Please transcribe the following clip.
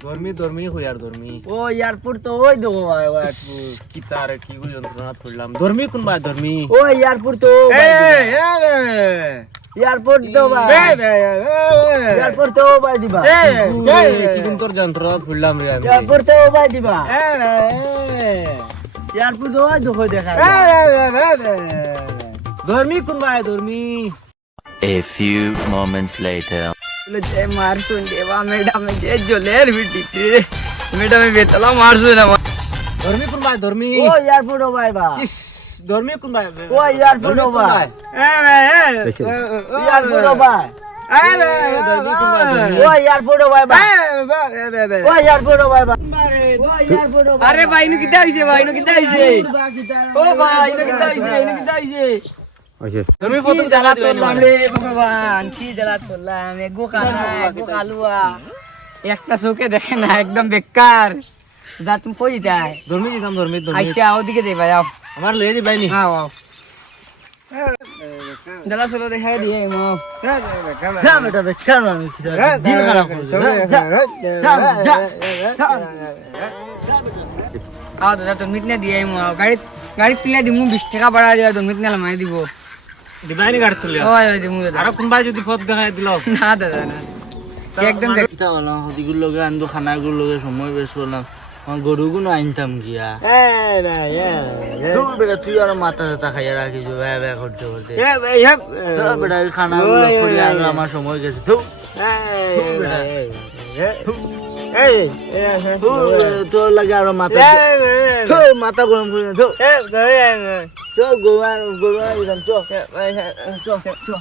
বাইদি বা ধর্মী ধর্মী হই আর ধর্মী ও এয়ারপোর্ট তো ওই দেখো এয়ারপোর্ট কি তার কি গুলো যন্ত্রণা করলাম ধর্মী কোন বা ধর্মী ও এয়ারপোর্ট তো এয়ারপোর্ট তো বা এয়ারপোর্ট তো বাইদি বা কি কোন তোর যন্ত্রণা করলাম রে আমি এয়ারপোর্ট তো বাইদি বা এয়ারপোর্ট তো ওই দেখো দেখা ধর্মী কোন বা ধর্মী A few moments later. যে মারছুন দেবা ম্যাডামে যে জলের ভিটিতে ম্যাডামে বেতলা মারছুন আমার ধর্মী কোন ভাই ধর্মী ও ইয়ার ফুটো ভাই বা ইস ধর্মী কোন ভাই ও ইয়ার ফুটো ভাই ইয়ার ফুটো ভাই আরে ভাই কিতা হয়েছে ভাই কিতা হয়েছে ও ভাই কিতা হয়েছে কিতা হয়েছে তুমি প্রথম জ্বালা করলাম রে একটা চোখে দেখে না একদম বেকার যা তুমি কই যাই ধর্মি দিয়ে মো যা দাদা তুমি মিটনে দিয়ে মো গাড়ি গাড়ি তুলে দিমু বিশ টাকা বাড়া দিয়া তুমি মিটনে লামাই দিব ওই ওই দিমু যদি ফট দেখাই দিল? না দাদা না। একদম দেখ কিতা বলো হদিগুর লগে সময় বেশ করলাম। গরুগুলো আনতাম গিয়া তুই বেটা তুই আর মাথা চাথা খাইয়া রাখিস ব্যা ব্যা করতে করতে। তোর বেটা এই খানাগুলো করে আর আমার সময় গেছে। তো তোর লাগে আরও মাথা মাথা গরম করে না তো তো গোয়া গোয়া দিলাম চো চো চো